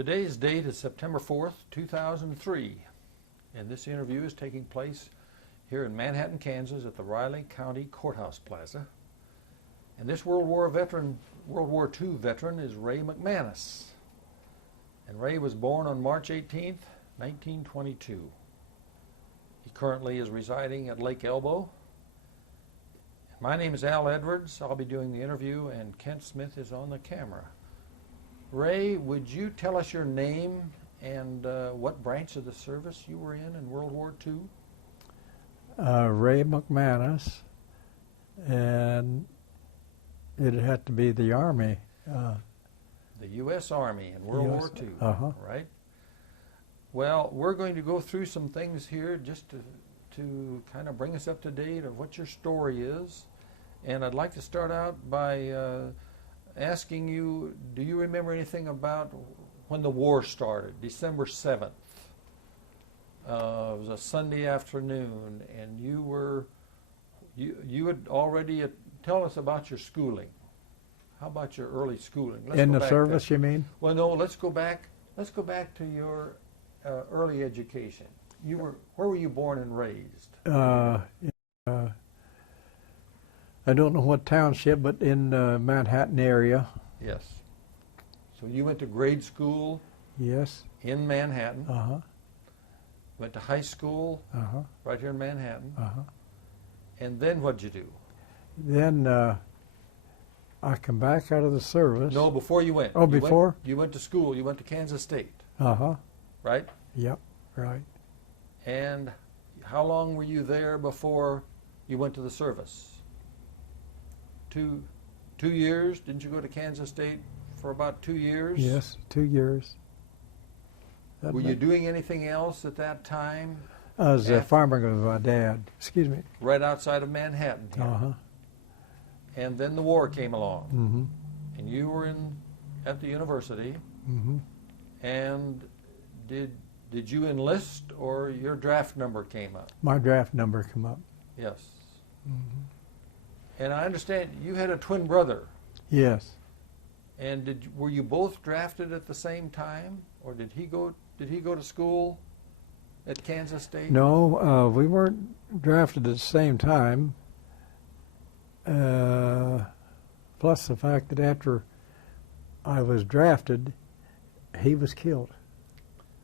Today's date is September 4th, 2003, and this interview is taking place here in Manhattan, Kansas at the Riley County Courthouse Plaza. And this World War II veteran is Ray McManus. And Ray was born on March 18th, 1922. He currently is residing at Lake Elbow. My name is Al Edwards. I'll be doing the interview, and Kent Smith is on the camera. Ray, would you tell us your name and what branch of the service you were in World War II? Ray McManus, and it had to be the Army. The U.S. Army in World War II, right? Well, we're going to go through some things here just to kind of bring us up to date of what your story is. And I'd like to start out by asking you, do you remember anything about when the war started, December 7th? It was a Sunday afternoon, and you had already, tell us about your schooling. How about your early schooling? In the service, you mean? Well, no, let's go back to your early education. Where were you born and raised? I don't know what township, but in the Manhattan area. Yes. So you went to grade school? Yes. In Manhattan? Uh-huh. Went to high school? Uh-huh. Right here in Manhattan? Uh-huh. And then what'd you do? Then I come back out of the service. No, before you went. Oh, before? You went to school. You went to Kansas State. Uh-huh. Right? Yep, right. And how long were you there before you went to the service? Two years? Didn't you go to Kansas State for about 2 years? Yes, 2 years. Were you doing anything else at that time? I was a farmer with my dad. Excuse me. Right outside of Manhattan here. Uh-huh. And then the war came along. Mm-hmm. And you were at the university. Mm-hmm. And did you enlist, or your draft number came up? My draft number came up. Yes. Mm-hmm. And I understand you had a twin brother. Yes. And were you both drafted at the same time, or did he go to school at Kansas State? No, we weren't drafted at the same time. Plus the fact that after I was drafted, he was killed.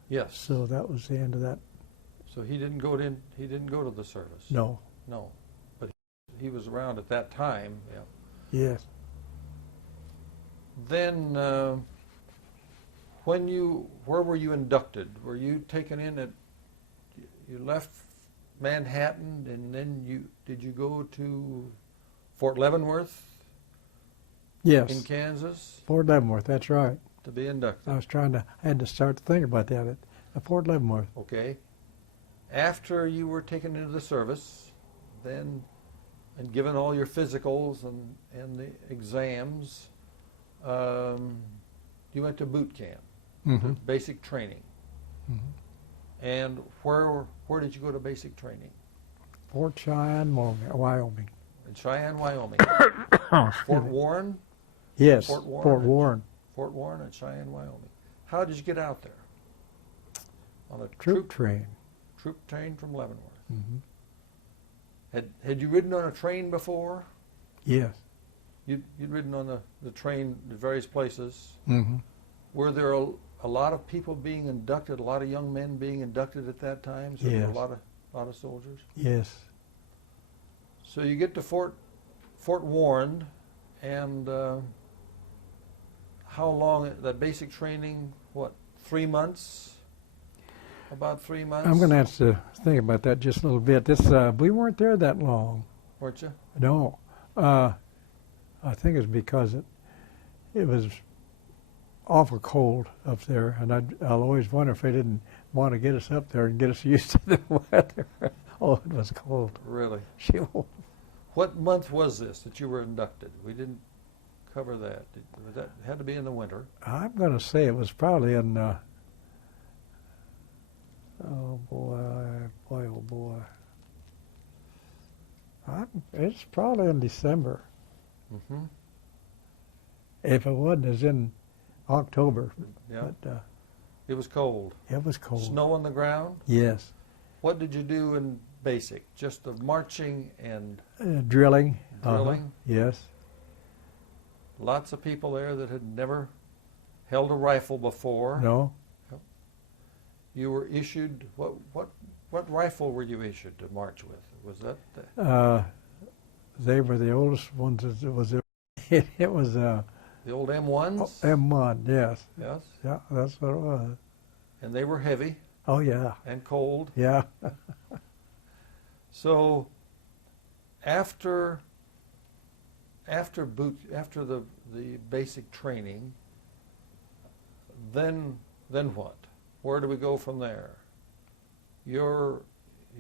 Yes. So that was the end of that. So he didn't go to the service. No. No. But he was around at that time. Yeah. Yes. Then where were you inducted? Were you taken in you left Manhattan, and then did you go to Fort Leavenworth? Yes. In Kansas? Fort Leavenworth, that's right. To be inducted. I had to start to think about that at Fort Leavenworth. Okay. After you were taken into the service, then, and given all your physicals and the exams, you went to boot camp, Mm-hmm. to basic training. Mm-hmm. And where did you go to basic training? Fort Cheyenne, Wyoming. In Cheyenne, Wyoming. Fort Warren? Yes, Fort Warren. Fort Warren. Fort Warren and Cheyenne, Wyoming. How did you get out there? On a Troop train. Troop train from Leavenworth. Mm-hmm. Had you ridden on a train before? Yes. You'd ridden on the train to various places. Mm-hmm. Were there a lot of people being inducted, a lot of young men being inducted at that time? So yes. there were a lot of soldiers? Yes. So you get to Fort Warren, and how long, that basic training, what, 3 months? About 3 months? I'm going to have to think about that just a little bit. We weren't there that long. Weren't you? No. I think it's because it was awful cold up there, and I'll always wonder if they didn't want to get us up there and get us used to the weather. Oh, it was cold. Really? Sure. What month was this that you were inducted? We didn't cover that. That had to be in the winter. I'm going to say it was probably in, oh boy, oh boy. It's probably in December. Mm-hmm. If it wasn't, it's in October. Yeah. But, It was cold. It was cold. Snow on the ground? Yes. What did you do in basic? Just the marching and Drilling. drilling? Yes. Lots of people there that had never held a rifle before. No. You were issued, what rifle were you issued to march with? Was that They were the oldest ones. It was the old M1s? M1. Yes. Yes. Yeah, that's what it was. And they were heavy Oh yeah. and cold. Yeah. So after the basic training, then what? Where do we go from there? You're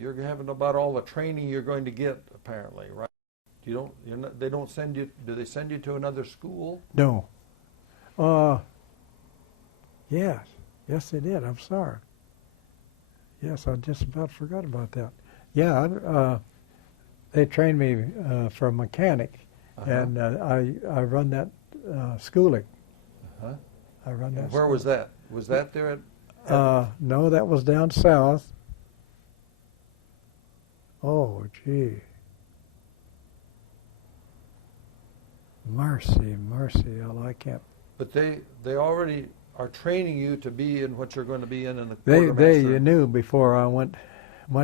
having about all the training you're going to get, apparently, right? They don't send you. Do they send you to another school? No. Yes. Yes, they did. I'm sorry. Yes, I just about forgot about that. Yeah, they trained me for a mechanic, and I run that schooling. Uh-huh. I run that. And where was that? Was that there at? No, that was down south. Oh, gee. Mercy. I can't. But they already are training you to be in what you're going to be in the They quartermaster. knew before I went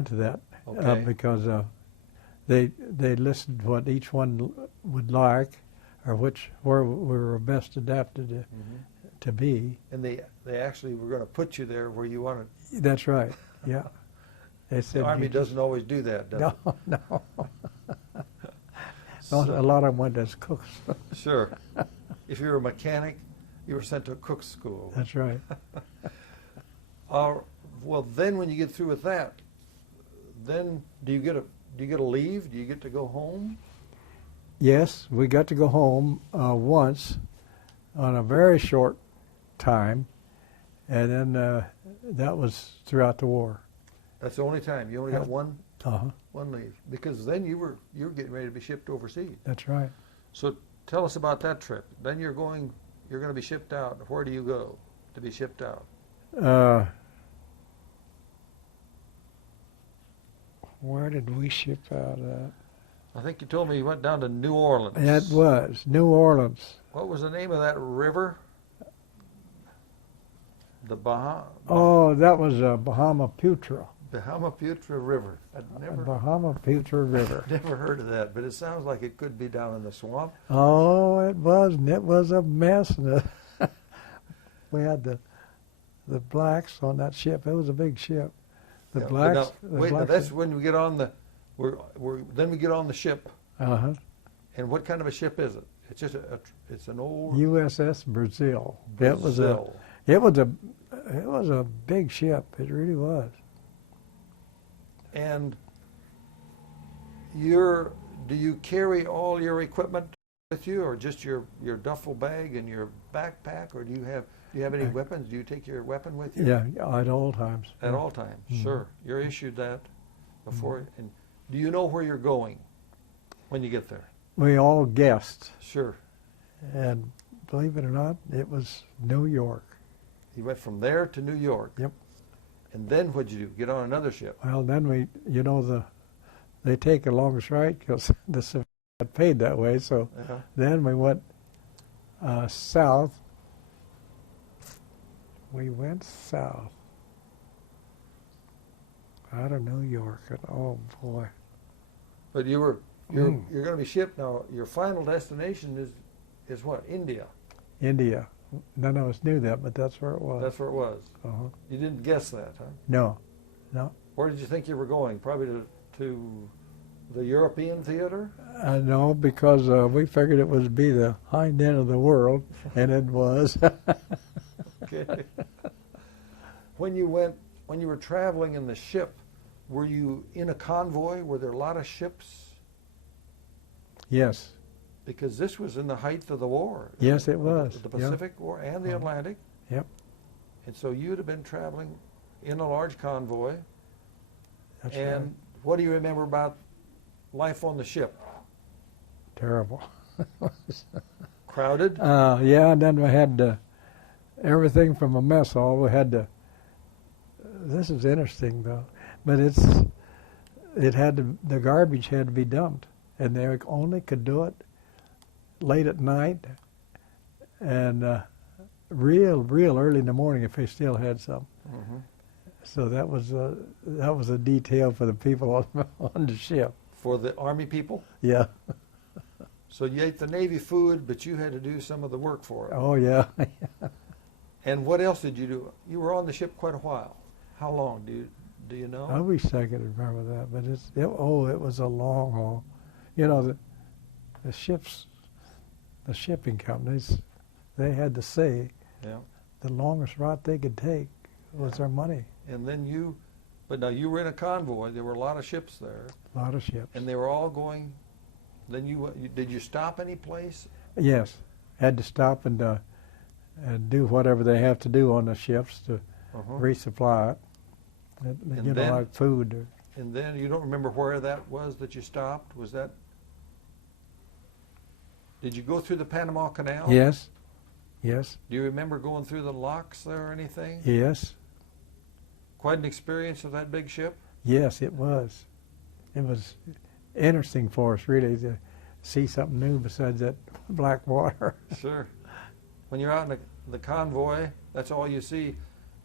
to that Okay. because they listened what each one would like, or where we were best adapted to be. And they actually were going to put you there where you wanted. That's right. Yeah. They said The Army you just- doesn't always do that, does it? No. So- A lot of them went as cooks. Sure. If you were a mechanic, you were sent to a cook's school. That's right. Well, then when you get through with that, then do you get a leave? Do you get to go home? Yes, we got to go home once on a very short time, and then that was throughout the war. That's the only time. You only got one Uh-huh. leave, because then you were getting ready to be shipped overseas. That's right. So tell us about that trip. Then you're going to be shipped out. Where do you go to be shipped out? Where did we ship out at? I think you told me you went down to New Orleans. That was New Orleans. What was the name of that river? The Oh, that was Bahamaputra. Bahamaputra River. I'd never Bahamaputra River. never heard of that, but it sounds like it could be down in the swamp. Oh, it was, and it was a mess. And we had the blacks on that ship. It was a big ship. The Yeah, blacks. Now, that's when we get on the. Then we get on the ship. Uh-huh. And what kind of a ship is it? It's just it's an old USS Brazil. Brazil. It was a big ship. It really was. And do you carry all your equipment with you, or just your duffel bag and your backpack, or do you have any weapons? Do you take your weapon with you? Yeah, at all times. At all times, sure. You're issued that before. And do you know where you're going when you get there? We all guessed, Sure. and believe it or not, it was New York. You went from there to New York. Yep. And then what'd you do? Get on another ship? Well, then they take a long strike because the civilians got paid that way. So then we went south. We went south out of New York, and oh boy! But you're going to be shipped now. Your final destination is what? India. India. None of us knew that, but that's where it was. That's where it was. Uh-huh. You didn't guess that, huh? No. Where did you think you were going? Probably to the European theater? No, because we figured it would be the hind end of the world, and it was. Okay. When you were traveling in the ship, were you in a convoy? Were there a lot of ships? Yes. Because this was in the height of the war. Yes, it was. The Pacific War and the Atlantic. Yep. And so you'd have been traveling in a large convoy. That's and right. what do you remember about life on the ship? Terrible. Crowded? Yeah, and then we had everything from a mess hall. We had to this is interesting though, but the garbage had to be dumped, and they only could do it late at night and real early in the morning if they still had some. Mm-hmm. So that was a detail for the people on the ship. For the Army people? Yeah. So you ate the Navy food, but you had to do some of the work for it. Oh yeah. And what else did you do? You were on the ship quite a while. How long? Do you know? I wish I could remember that, but it was a long haul. You know, the shipping companies, they had to say Yeah. the longest route they could take was their money. And then but now you were in a convoy. There were a lot of ships there. A lot of ships. And they were all going. Then did you stop any place? Yes, had to stop and do whatever they have to do on the ships to resupply it. And You know, then- like food. And then you don't remember where that was that you stopped? Was that? Did you go through the Panama Canal? Yes, yes, Do you remember going through the locks there or anything? yes, Quite an experience of that big ship? yes, it was. It was interesting for us, really, to see something new besides that black water. Sure. When you're out in the convoy, that's all you see.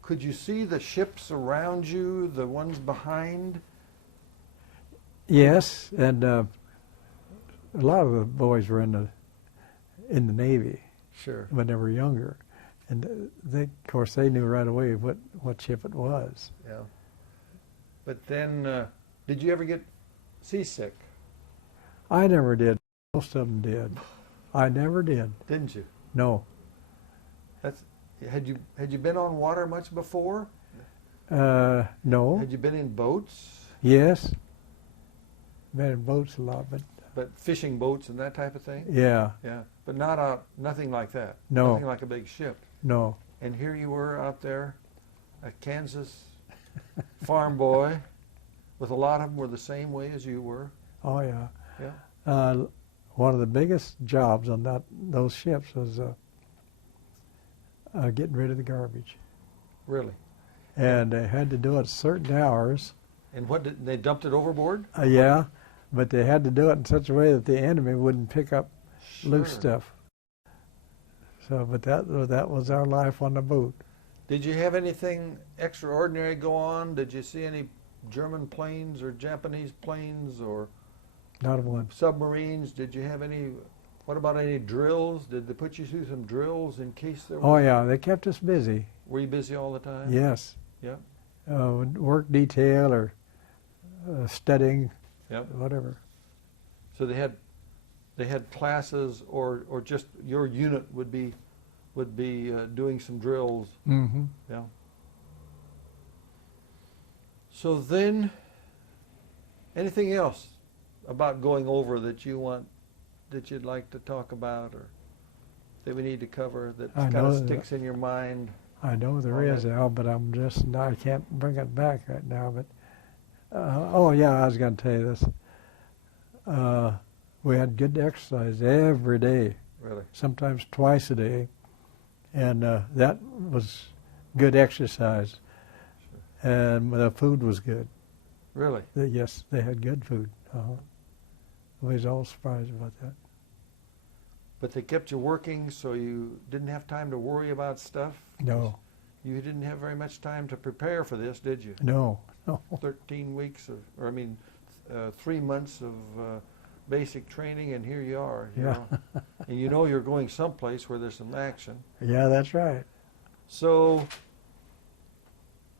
Could you see the ships around you, the ones behind? Yes, and a lot of the boys were in the Navy Sure. when they were younger, and of course, they knew right away what ship it was. Yeah. But then, did you ever get seasick? I never did. Most of them did. I never did. Didn't you? No. Had you been on water much before? No. Had you been in boats? Yes. Been in boats a lot, But fishing boats and that type of thing? yeah, Yeah. But nothing like that. No. Nothing like a big ship. no. And here you were out there, a Kansas farm boy, with a lot of them were the same way as you were. Oh yeah. Yeah. One of the biggest jobs on those ships was getting rid of the garbage, Really. and they had to do it at certain hours. And what they dumped it overboard? Yeah, but they had to do it in such a way that the enemy wouldn't pick up loose Sure. stuff. So, but that was our life on the boat. Did you have anything extraordinary go on? Did you see any German planes or Japanese planes or Not one. submarines? Did you have any? What about any drills? Did they put you through some drills in case there Oh were? yeah, they kept us busy. Were you busy all the time? Yes. Yeah. Work detail or studying, Yep. whatever. So they had classes, or just your unit would be doing some drills. Mm-hmm. Yeah. So then, anything else about going over that you'd like to talk about, or that we need to cover that I kind know of that- sticks in your mind? I know there All is, right. Al, but I can't bring it back right now. But oh yeah, I was going to tell you this. We had good exercise every day, Really? sometimes twice a day, and that was good exercise. And the food was good. Really? Yes, they had good food. We was all surprised about that. But they kept you working, so you didn't have time to worry about stuff? No, You didn't have very much time to prepare for this, did you? no. 13 weeks 3 months of basic training, and here you are. You Yeah. know. And you know you're going someplace where there's some action. Yeah, that's right. So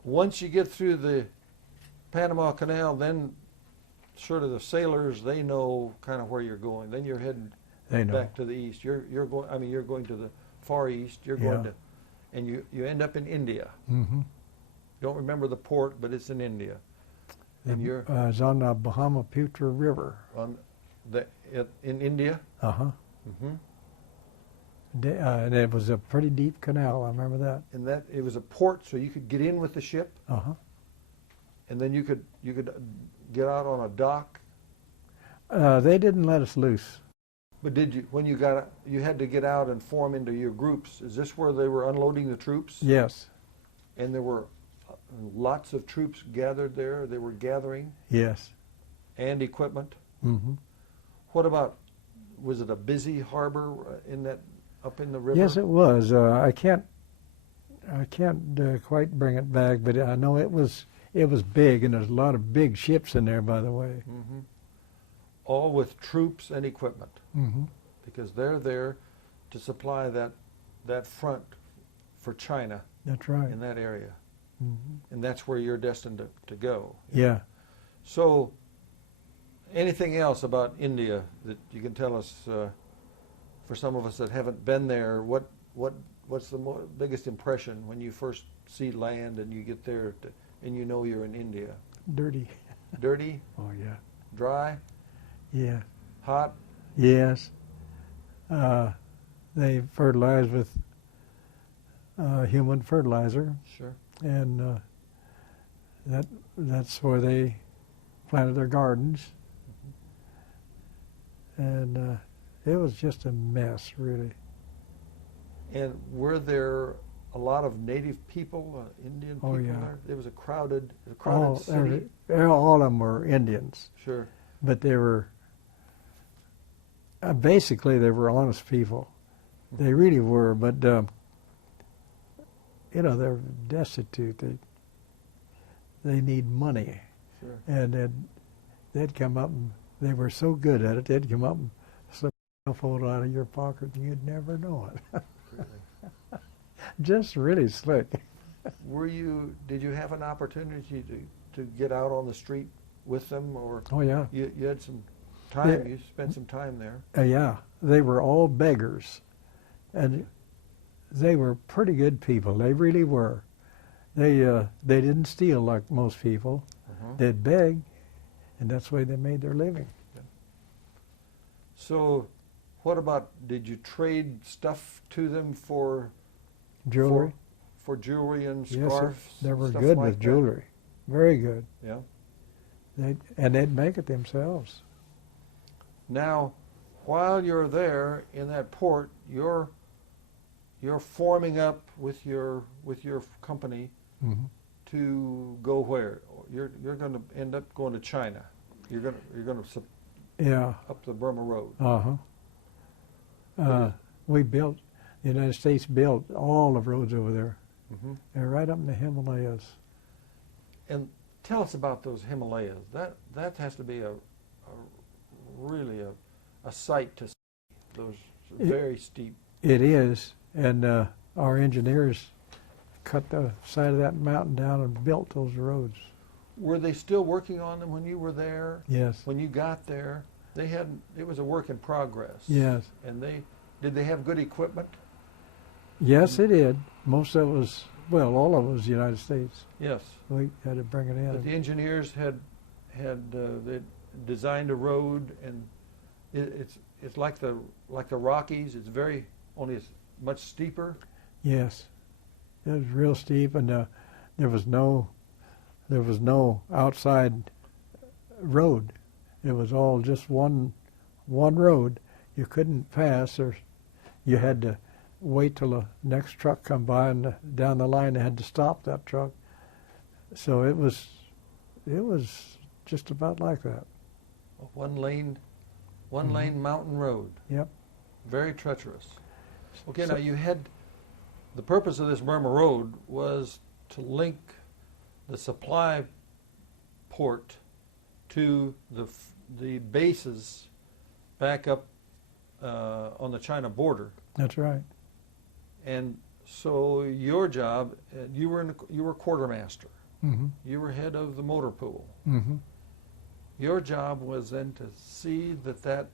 once you get through the Panama Canal, then sort of the sailors, they know kind of where you're going. Then you're heading They know. back to the east. You're going to the Far East. You're going Yeah. to, and you end up in India. Mm-hmm. Don't remember the port, but it's in India. And you're It's on the Brahmaputra River. in India. Uh-huh. Mm-hmm. And it was a pretty deep canal. I remember that. And that it was a port, so you could get in with the ship, Uh-huh. and then you could get out on a dock. They didn't let us loose. But did you, when you got, you had to get out and form into your groups? Is this where they were unloading the troops? Yes. And there were lots of troops gathered there. They were gathering Yes. and equipment. Hmm. What about, was it a busy harbor in that, up in the river? Yes, it was. I can't quite bring it back, but I know it was big, and there's a lot of big ships in there, by the way. Hmm. All with troops and equipment, Hmm. because they're there to supply that front for China That's right. in that area. Hmm. And that's where you're destined to go. Yeah. So, anything else about India that you can tell us, for some of us that haven't been there? What's the biggest impression when you first see land and you get there and you know you're in India? Dirty. Dirty, Oh yeah. dry, Yeah. hot. Yes. They fertilize with human fertilizer, Sure. and that's where they planted their gardens. And it was just a mess, really. And were there a lot of native people, Indian people Oh, yeah. there? It was a crowded All, city. all of them were Indians, Sure. but they were basically they were honest people. They really were, but they're destitute. They need money, Sure. and they'd come up and they were so good at it. They'd come up and slip a fold out of your pocket, and you'd never know it. Really. Just really slick. Did you have an opportunity to get out on the street with them, or Oh yeah, you had some time? Yeah. You spent some time there. Yeah. They were all beggars, and they were pretty good people. They really were. They didn't steal like most people. Uh-huh. They'd beg, and that's the way they made their living. So, what about, did you trade stuff to them for Jewelry. for jewelry and Yes, scarves? they were stuff good like with that? jewelry. Very good. Yeah. They'd make it themselves. Now, while you're there in that port, you're forming up with your company Hmm. to go where? You're going to end up going to China. You're going to Yeah. up the Burma Road. The United States built all the roads over there. Hmm. They're right up in the Himalayas. And tell us about those Himalayas. That has to be really a sight to see. Those very steep. It is, and our engineers cut the side of that mountain down and built those roads. Were they still working on them when you were there? Yes. When you got there, it was a work in progress. Yes. And did they have good equipment? Yes, it did. Most of it was, well, all of it was the United States. Yes. We had to bring it in. But the engineers had they designed a road, and it's like the Rockies. It's only much steeper. Yes, it was real steep, and there was no outside road. It was all just one road. You couldn't pass, or you had to wait till the next truck come by, and down the line they had to stop that truck. So it was just about like that. One lane mountain road. Yep. Very treacherous. Okay, now the purpose of this Burma Road was to link the supply port to the bases back up on the China border. That's right. And so your job, you were quartermaster. Mm-hmm. You were head of the motor pool. Mm-hmm. Your job was then to see that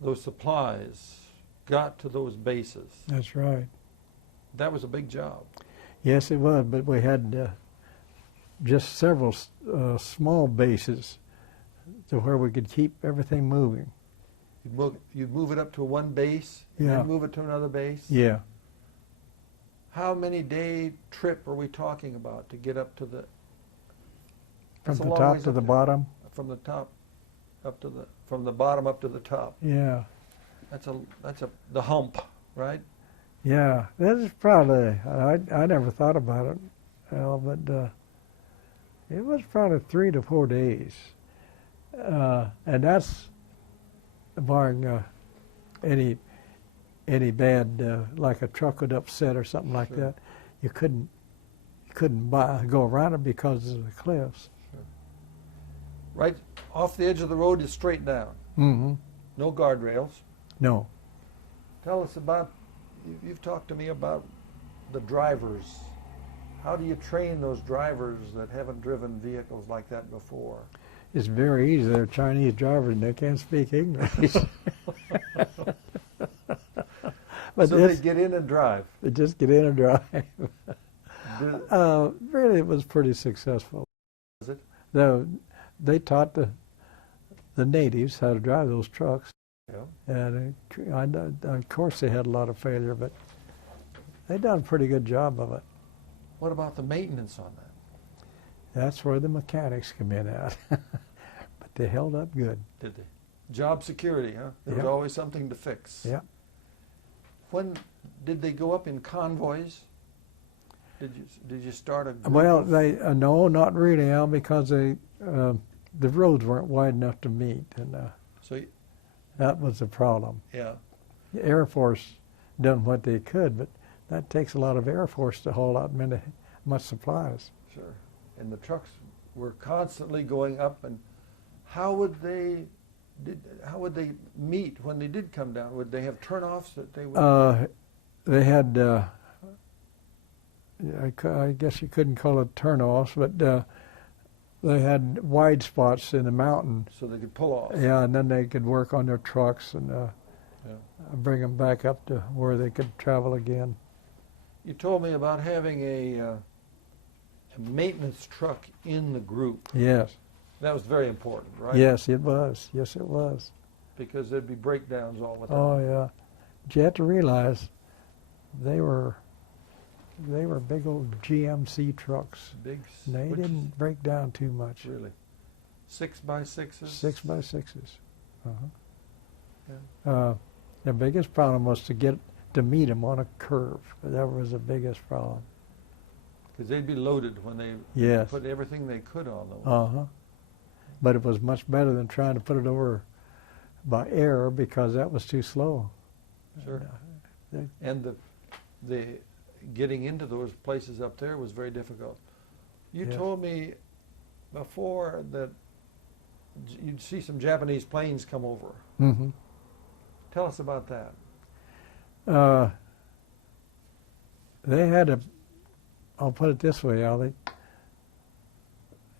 those supplies got to those bases. That's right. That was a big job. Yes, it was, but we had just several small bases to where we could keep everything moving. You'd move it up to one base, and Yeah. then move it to another base? Yeah. How many day trip are we talking about to get up to the... From That's a the long top ways to up the there. bottom. From the top from the bottom up to the top. Yeah. That's the hump, right? Yeah, that's probably, I never thought about it, but it was probably 3 to 4 days. And that's barring any bad, like a truck would upset or something like Sure. that. You couldn't go around it because of the cliffs. Sure. Right off the edge of the road is straight down. Mm-hmm. No guardrails. No. Tell us about, you've talked to me about the drivers. How do you train those drivers that haven't driven vehicles like that before? It's very easy. They're Chinese drivers and they can't speak English. But so they get in and drive. They just get in and drive. Do- Really, it was pretty successful. Was it? They taught the natives how to drive those trucks. Yeah. And of course they had a lot of failure, but they done a pretty good job of it. What about the maintenance on that? That's where the mechanics come in at. But they held up good. Did they? Job security, huh? There was Yeah. always something to fix. Yeah. When did they go up in convoys? Did you start a group Well, of- they no, not really, Al, because the roads weren't wide enough to meet, and So that was the problem. yeah. The Air Force done what they could, but that takes a lot of Air Force to haul out much supplies. Sure. And the trucks were constantly going up, and how would they meet when they did come down? Would they have turnoffs that they would? They had, I guess you couldn't call it turnoffs, but they had wide spots in the mountain. So they could pull off. Yeah, and then they could work on their trucks and Yeah. bring them back up to where they could travel again. You told me about having a maintenance truck in the group. Yes. That was very important, right? Yes, it was. Yes, it was. Because there'd be breakdowns all the time. Oh, yeah. But you have to realize they were big old GMC trucks. Big. And they which is- didn't break down too much. Really. 6x6s? 6x6s. Yeah. The biggest problem was to meet them on a curve. That was the biggest problem. Because they'd be loaded when they Yes. put everything they could on them. Uh-huh. But it was much better than trying to put it over by air because that was too slow. Sure. they- And the getting into those places up there was very difficult. You Yes. told me before that you'd see some Japanese planes come over. Mm-hmm. Tell us about that. They had I'll put it this way, Al,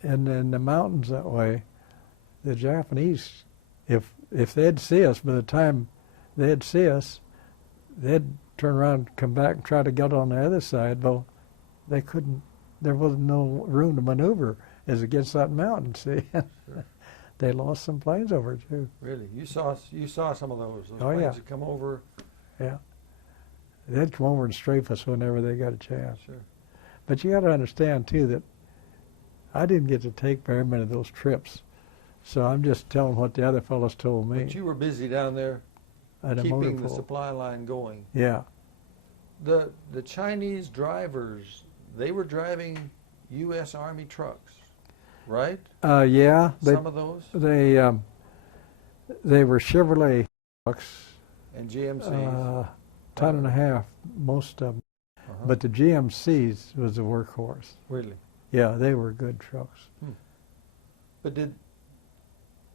in the mountains that way, the Japanese, if they'd see us, by the time they'd see us, they'd turn around and come back and try to get on the other side. Well, they couldn't, there wasn't no room to maneuver as against that mountain, see? Sure. They lost some planes over it, too. Really, you saw some of those Oh, planes yeah. that come over. Yeah. They'd come over and strafe us whenever they got a chance. Sure. But you got to understand, too, that I didn't get to take very many of those trips. So I'm just telling what the other fellows told me. But you were busy down there At a motor keeping the pool. supply line going. Yeah. The Chinese drivers, they were driving U.S. Army trucks, right? Yeah. Some of those? They were Chevrolet trucks, And GMCs. ton and a half, most of them. Uh-huh. But the GMCs was the workhorse. Really? Yeah, they were good trucks. But did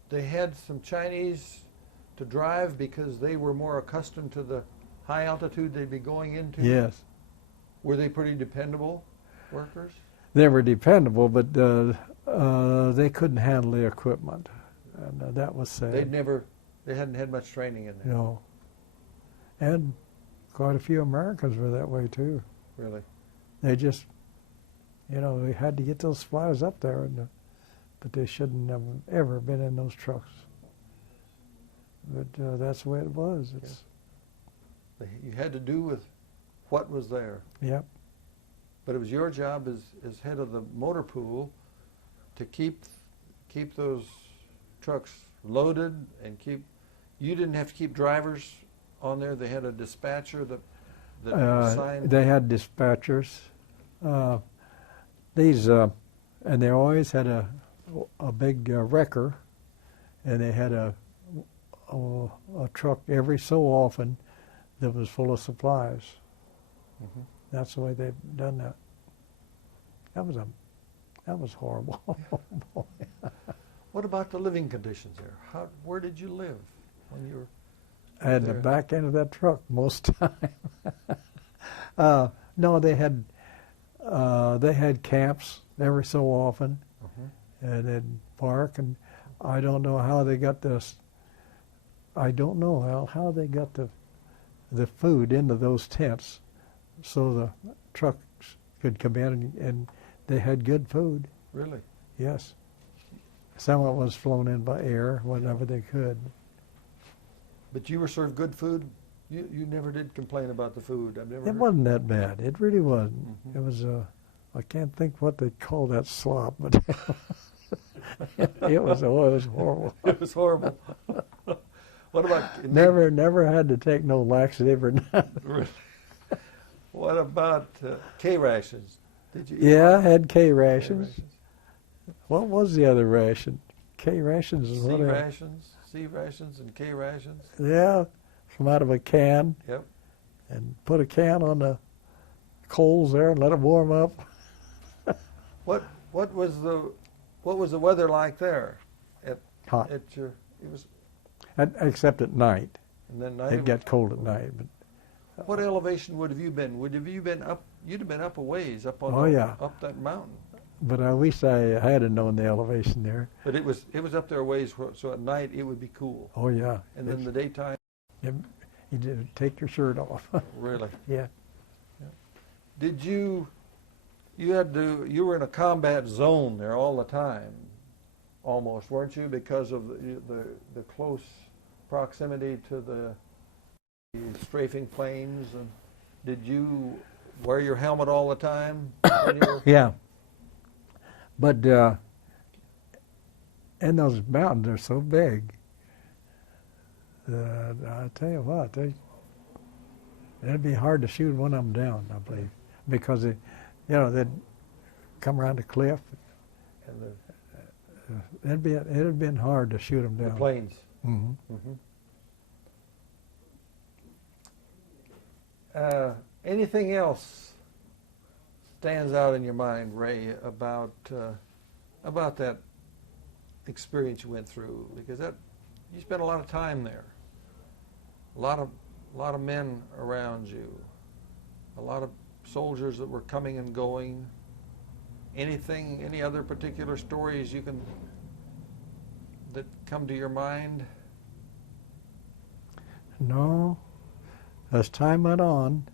they had some Chinese to drive because they were more accustomed to the high altitude they'd be going into? Yes. Were they pretty dependable workers? They were dependable, but they couldn't handle the equipment. And that was sad. They hadn't had much training in there. No. And quite a few Americans were that way, too. Really? They just, they had to get those supplies up there, but they shouldn't have ever been in those trucks. But that's the way it was. You had to do with what was there. Yep. But it was your job as head of the motor pool to keep those trucks loaded and you didn't have to keep drivers on there. They had a dispatcher that that assigned? They had dispatchers. And they always had a big wrecker, and they had a truck every so often that was full of supplies. Mm-hmm. That's the way they've done that. That was horrible. What about the living conditions there? Where did you live when you were I had the there? back end of that truck most time. No, they had camps every so often, and they'd park. And I don't know how they got this. I don't know how they got the food into those tents, so the trucks could come in and they had good food. Really? Yes. Some of it was flown in by air whenever they could. But you were served good food? You never did complain about the food? I've never It heard. wasn't that bad. It really wasn't. Mhm. It was, I can't think what they call that slop, but it was horrible. It was horrible. What about... Never had to take no laxative or nothing. What about K rations? Did you eat Yeah, I lot? had K K rations. What was the other ration? K rations is C what C rations and K rations? Yeah, come out of a can Yep. and put a can on the coals there and let it warm up. What was the weather like there? Hot, It was, except at night. and then night. It got cold at night. But What elevation would have you been? Would have you been up? You'd have been up a ways up on Oh, yeah. up that mountain. But I wish I had known the elevation there. But it was up there a ways, so at night it would be cool, Oh yeah. and then the daytime, You did take your shirt off. really. Yeah. Did you you were in a combat zone there all the time, almost, weren't you? Because of the close proximity to the strafing planes, and did you wear your helmet all the time when you were? Yeah. But and those mountains are so big. I tell you what, it'd be hard to shoot one of them down, I believe, because they'd come around the cliff. And It'd have been hard to shoot them the down. planes. Hmm. Anything else stands out in your mind, Ray, about that experience you went through? Because you spent a lot of time there, a lot of men around you, a lot of soldiers that were coming and going. Any other particular stories that come to your mind? No. As time went on,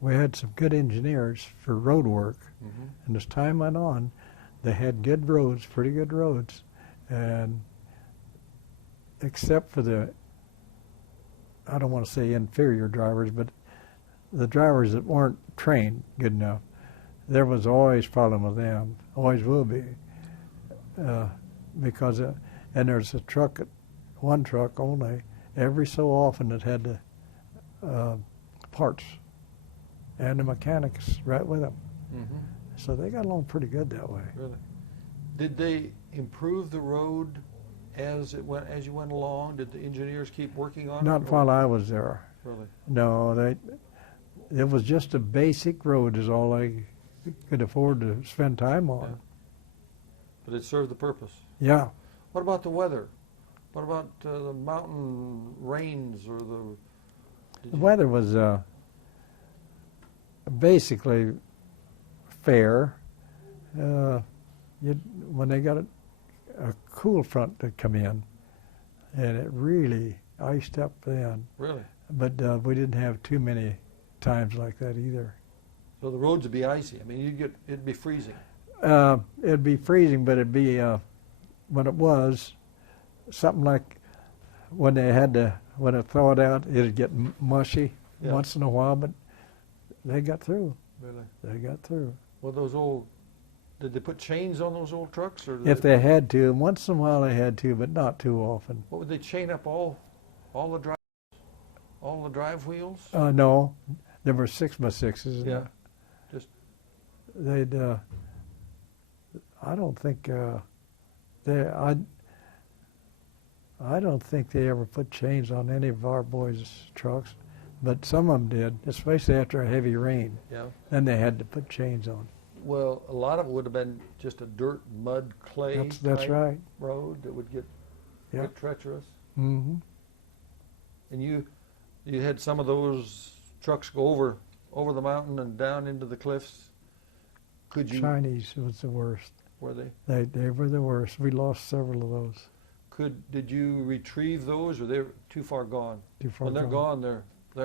we had some good engineers for road work. Mm-hmm. And as time went on, they had good roads, pretty good roads. And except for I don't want to say inferior drivers, but the drivers that weren't trained good enough, there was always a problem with them, always will be. Because, and there's one truck only, every so often that had the parts and the mechanics right with them. Mm-hmm. So they got along pretty good that way. Really? Did they improve the road as you went along? Did the engineers keep working on it? Not while I was there. Really? No, it was just a basic road is all I could afford to spend time on. Yeah. But it served the purpose. Yeah. What about the weather? What about the mountain rains or The weather was basically fair. When they got a cool front to come in, and it really iced up then. Really? But we didn't have too many times like that either. So the roads would be icy. I mean, it'd be freezing. It'd be freezing, but it'd be when it was something like when it thawed out, it'd get mushy once in a while. But they got through. Really? They got through. Well, did they put chains on those old trucks, or If they had to, and once in a while they had to, but not too often. what would they chain up all the drive wheels? No, There were 6x6s. Yeah. Just They'd. I don't think they. I don't think they ever put chains on any of our boys' trucks, but some of them did, especially after a heavy rain. yeah. Then they had to put chains on. Well, a lot of it would have been just a dirt, mud, clay That's type right. road that would get treacherous. Mm-hmm. And you had some of those trucks go over the mountain and down into the cliffs. Could you? Chinese was the worst. Were they? They were the worst. We lost several of those. Did you retrieve those, or they're too far gone? Too far When they're gone, they're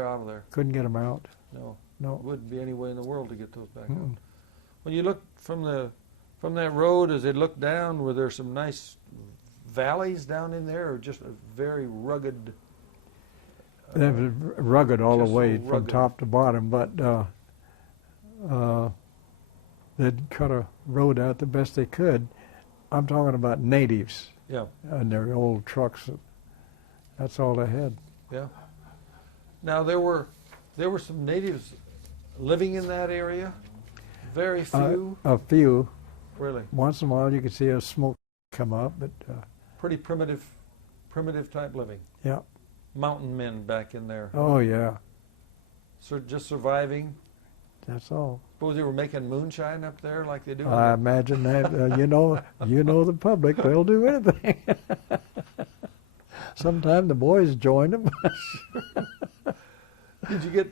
out of there. Couldn't get them out. No, No. wouldn't be any way in the world to get those back out. Mm-mm. When you look from that road, as they look down, were there some nice valleys down in there, or just a very rugged? They was rugged all the just so way from rugged. top to bottom, but they'd cut a road out the best they could. I'm talking about natives Yeah, and their old trucks. That's all they had. yeah. Now there were some natives living in that area. Very few, A few. really. Once in a while you could see a smoke come up, but Pretty primitive type living. yeah. Mountain men back in there. Oh yeah. So just surviving. That's all. Suppose they were making moonshine up there like they do. I imagine that. You know the public. They'll do anything. Sometime the boys join them. Did you get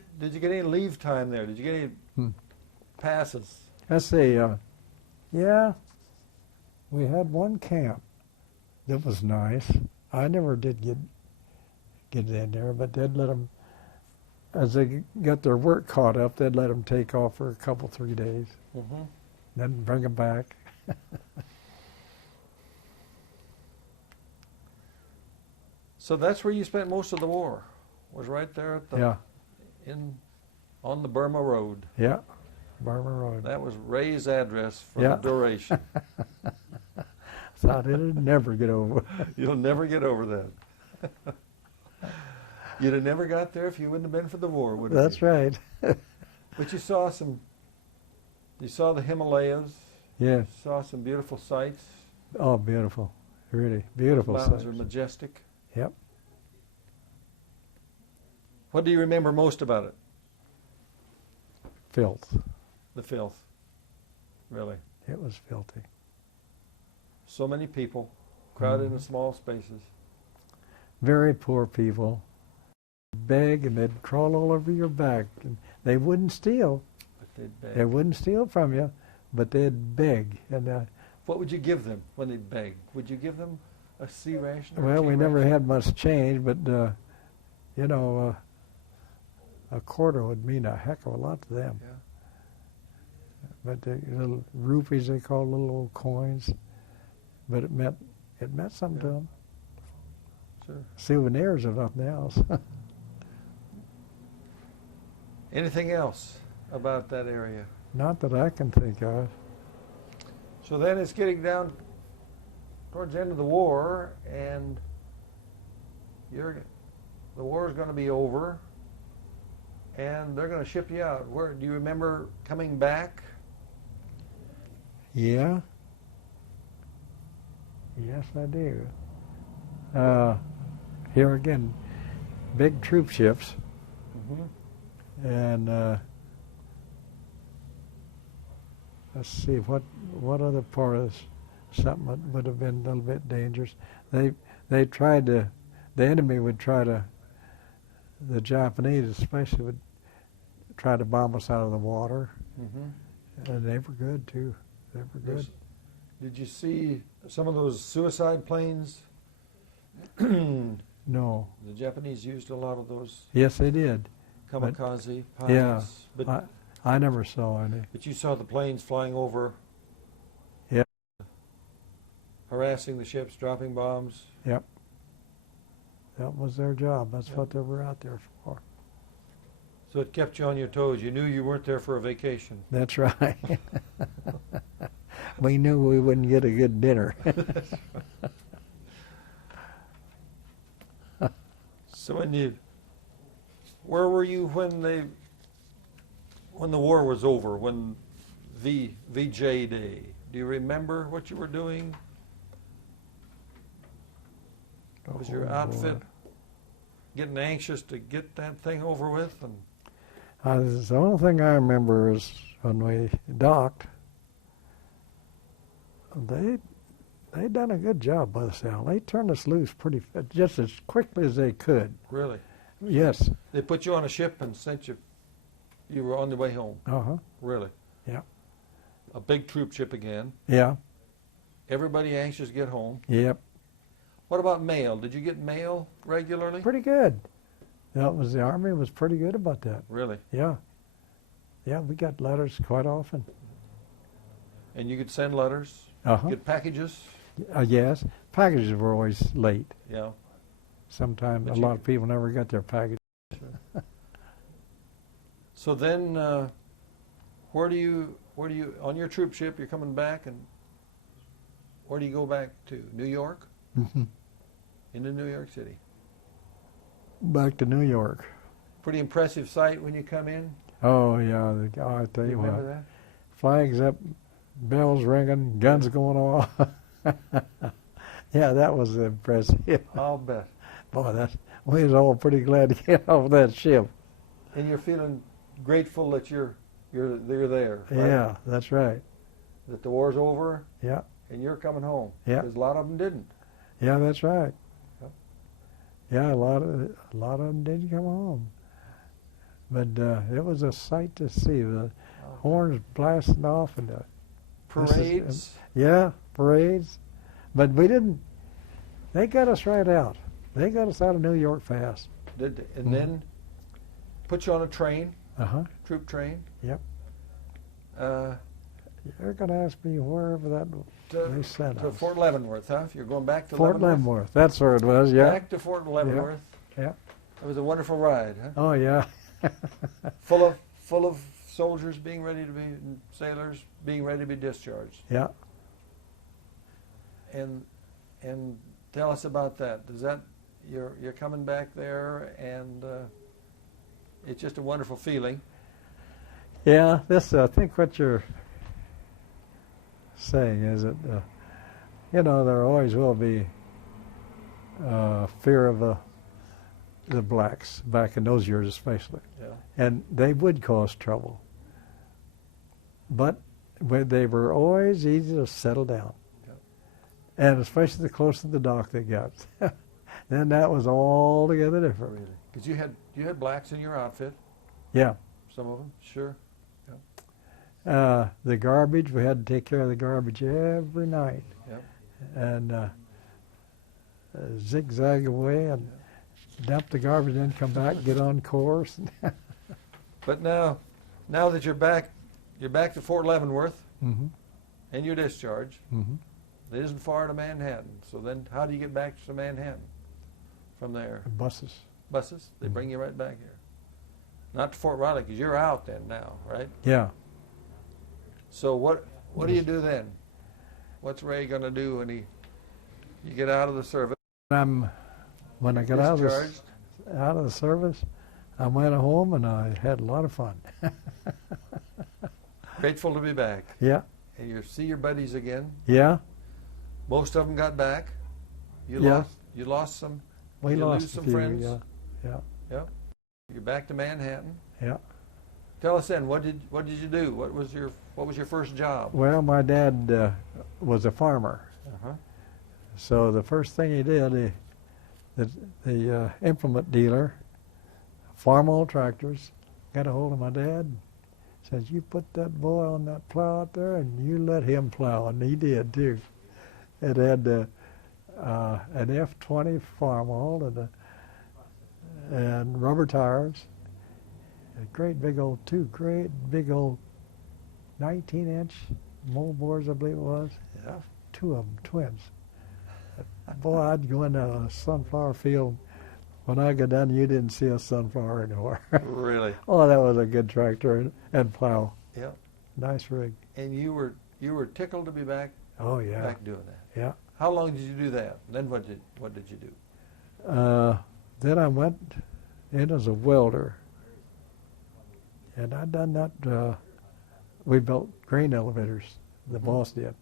any leave time there? Did you get any passes? Let's see. Yeah, we had one camp that was nice. I never did get in there, but they'd let them, as they got their work caught up, they'd let them take off for a couple, 3 days, Mm-hmm. then bring them back. So that's where you spent most of the war. Was right there at the Yeah, on the Burma Road. yeah, Burma Road. That was Ray's address for Yeah. the duration. Thought it'd never get over. You'll never get over that. You'd have never got there if you wouldn't have been for the war, would you? That's right. But you saw the Himalayas. Yeah. Saw some beautiful sights. Oh, beautiful. Really beautiful Mountains sights. are majestic. Yep. What do you remember most about it? Filth. The filth. Really. It was filthy. So many people crowded in small spaces. Very poor people. Beg and they'd crawl all over your back. And they wouldn't steal. But they'd beg. They wouldn't steal from you, but they'd beg. And What would you give them when they'd beg? Would you give them a C ration? Or a well, T we never ration? had much change, but you know, a quarter would mean a heck of a lot to them. Yeah. But the little rupees they call little old coins, but it meant something to Yeah. them. Sure. Souvenirs of nothing else. Anything else about that area? Not that I can think of. So then it's getting down towards the end of the war, and the war is going to be over, and they're going to ship you out. Where do you remember coming back? Yeah. Yes, I do. Here again, big troop ships, Mm-hmm. and let's see what other part of something that would have been a little bit dangerous. They tried to, the enemy would try to, the Japanese especially would try to bomb us out of the water, Mm-hmm. and they were good too. They were good. Did you see some of those suicide planes? No. The Japanese used a lot of those Yes, they did. kamikaze pilots. Yeah. But I never saw any. But you saw the planes flying over. Yeah. Harassing the ships, dropping bombs. Yep. That was their job. That's Yep. what they were out there for. So it kept you on your toes. You knew you weren't there for a vacation. That's right. We knew we wouldn't get a good dinner. So where were you when when the war was over, when VJ Day, do you remember what you were doing? Was your outfit getting anxious to get that thing over with? And The only thing I remember is when we docked, they done a good job by the sound. They turned us loose just as quickly as they could. really, Yes. they put you on a ship and sent you. You were on the way home. Uh-huh. Really? Yeah. A big troop ship again. Yeah. Everybody anxious to get home. Yep. What about mail? Did you get mail regularly? Pretty good. The Army was pretty good about that. Really? Yeah. Yeah, we got letters quite often. And you could send letters, Uh-huh. get packages? Yes. Packages were always late. Yeah. Sometimes But a lot of people never got their package. So then, where do you, on your troop ship, you're coming back, and where do you go back to? New York? Mm-hmm. Into New York City. Back to New York. Pretty impressive sight when you come in. Oh, yeah. I tell You you remember what. that? Flags up, bells ringing, guns going off. Yeah, that was impressive. I'll bet. Boy, we was all pretty glad to get off that ship. And you're feeling grateful that you're there. Right? Yeah, that's right. That the war's over. Yeah. And you're coming home. Yeah. Because a lot of them didn't. Yeah, that's right. Yep. Yeah, a lot of them didn't come home. But it was a sight to see, the horns blasting off and the Parades. yeah, parades. But we didn't. They got us right out. They got us out of New York fast. And then put you on a train, Uh-huh. troop train. Yep. Uh, You're going to ask me wherever that they sent to us. Fort Leavenworth, huh? You're going back to Fort Leavenworth. That's where it was, yeah. Back to Fort Leavenworth. Yeah. It was a wonderful ride, huh? Oh, yeah. Full of soldiers being ready to be, sailors being ready to be discharged. Yeah. And tell us about that. Does that you're coming back there, and it's just a wonderful feeling. Yeah, I think what you're saying is that, there always will be fear of the blacks back in those years especially. Yeah. And they would cause trouble. But they were always easy to settle down. Yeah. And especially the closer to the dock they got. Then that was altogether different. Really? Because you had blacks in your outfit. Yeah. Some of them, sure. The garbage, we had to take care of the garbage every night. Yep. And zigzag away and dump the garbage, then come back, get on course. But now that you're back to Fort Leavenworth, Mm-hmm. and you're discharged. Mm-hmm. It isn't far to Manhattan. So then, how do you get back to Manhattan from there? Buses. Buses? They bring you right back here. Not to Fort Riley, because you're out then now, right? Yeah. So what do you do then? What's Ray going to do when you get out of the service? When I got out of the service, I went home and I had a lot of fun. Grateful to be back. Yeah. And you see your buddies again. Yeah. Most of them got back. You lost some. We you lost lose some a few, friends. Yeah. Yep. You're back to Manhattan. Yeah. Tell us then, what did you do? What was your first job? Well, my dad was a farmer. Uh-huh. So the first thing he did, the implement dealer, farm old tractors, got a hold of my dad, says, "You put that boy on that plow out there and you let him plow," and he did too. It had an F-20 farmhold and rubber tires, two great big old 19-inch moldboards, I believe it was. Yeah. Two of them, twins. Boy, I'd go into a sunflower field. When I got done, you didn't see a sunflower anymore. Really? Oh, that was a good tractor and plow. Yeah. Nice rig. And you were tickled to be back. Oh yeah. Back doing that. Yeah. How long did you do that? Then what did you do? Then I went in as a welder. And I'd done that. We built grain elevators, the boss did.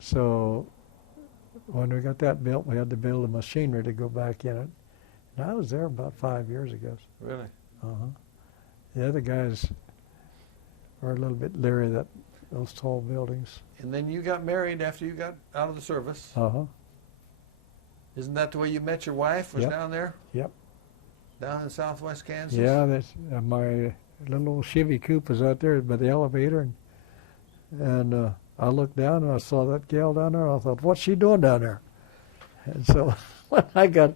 So when we got that built, we had to build the machinery to go back in it. And I was there about 5 years ago. Really? Uh-huh. The other guys were a little bit leery of those tall buildings. And then you got married after you got out of the service. Uh-huh. Isn't that the way you met your wife? Was Yep. down there? Yep. Down in southwest Kansas? Yeah, that's, my little old Chevy coupe was out there by the elevator, and I looked down and I saw that gal down there, and I thought, what's she doing down there? And so when I got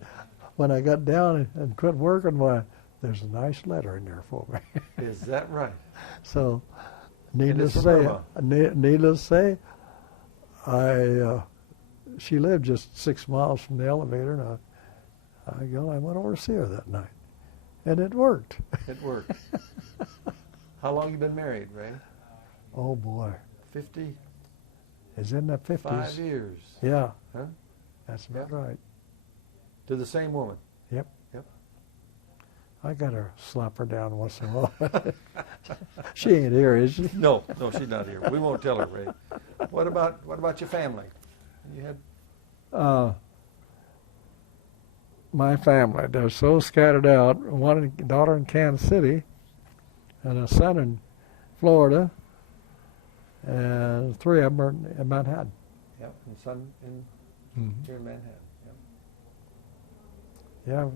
down and quit working, why, there's a nice letter in there for me. Is that right? So, And it's from needless to say, she lived just 6 miles from the elevator, and I went over to see her that night, and it worked. It worked. How long you been married, Ray? Oh boy, 50? it's in the 50s. 5 years. Yeah, Huh? that's about Yeah. right. To the same woman? Yep. Yep. I gotta slap her down once in a while. She ain't here, is she? No, she's not here. We won't tell her, Ray. What about your family? You had My family, they're so scattered out. One daughter in Kansas City, and a son in Florida, and 3 of them are in Manhattan. and son here in Manhattan. Yeah,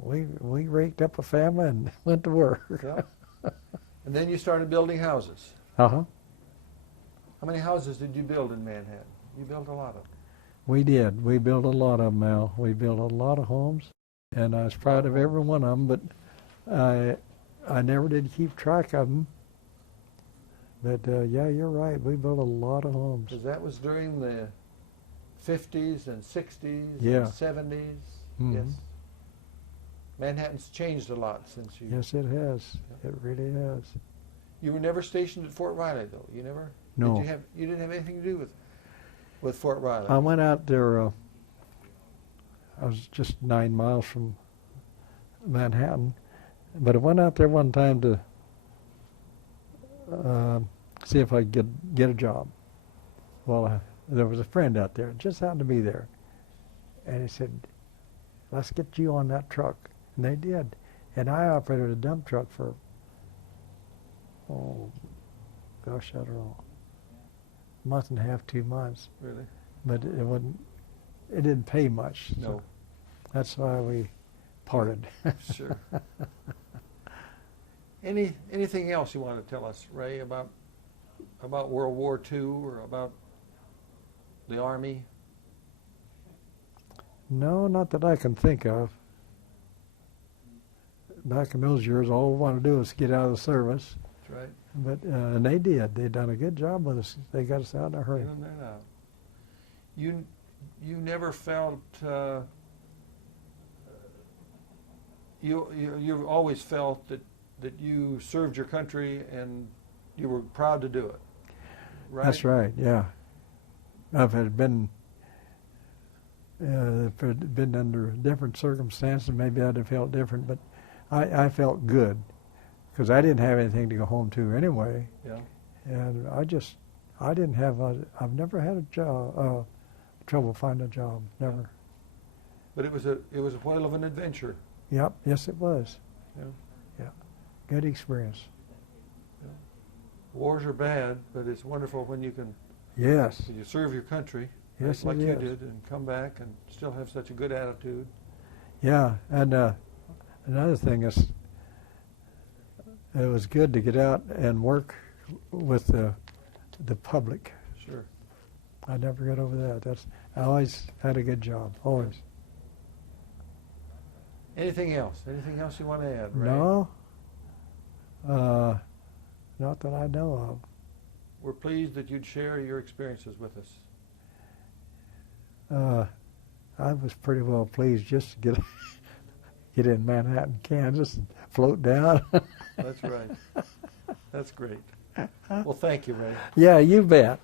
we raked up a family and went to work. Yep. And then you started building houses. Uh-huh. How many houses did you build in Manhattan? You built a lot of them. We did. We built a lot of them, Al. We built a lot of homes, and I was proud of every one of them, but I never did keep track of them. But yeah, you're right. We built a lot of homes. Because that was during the 50s and 60s Yeah. and 70s. Mhm. Yes. Manhattan's changed a lot since you... Yes, it has. It really has. You were never stationed at Fort Riley, though. You never? No. You didn't have anything to do with Fort Riley? I went out there, I was just 9 miles from Manhattan, but I went out there one time to see if I could get a job. Well, there was a friend out there, just happened to be there, and he said, let's get you on that truck. And they did. And I operated a dump truck for, oh, gosh, I don't know, a month and a half, 2 months. Really? But it didn't pay much. No. So that's why we parted. Sure. Anything else you want to tell us, Ray, about World War II or about the Army? No, not that I can think of. Back in those years, all we wanted to do was get out of the service. That's right. But and they did. They done a good job with us. They got us out in a hurry. In and then out. You never felt you've always felt that you served your country and you were proud to do it. Right? That's right. Yeah. If it had been if it had been under different circumstances, maybe I'd have felt different. But I felt good because I didn't have anything to go home to anyway. Yeah. And I've never had a job, trouble finding a job, never. But it was a whale of an adventure. Yep, yes it was. Yeah. Yeah, good experience. Yeah. Wars are bad, but it's wonderful when you can Yes. you serve your country Yes, like it you is. did and come back and still have such a good attitude. Yeah, and another thing is, it was good to get out and work with the public. Sure. I never got over that. I always had a good job, always. Anything else? Anything else you want to add, Ray? No, not that I know of. We're pleased that you'd share your experiences with us. I was pretty well pleased just to get in Manhattan, Kansas, and float down. That's right. That's great. Well, thank you, Ray. Yeah, you bet.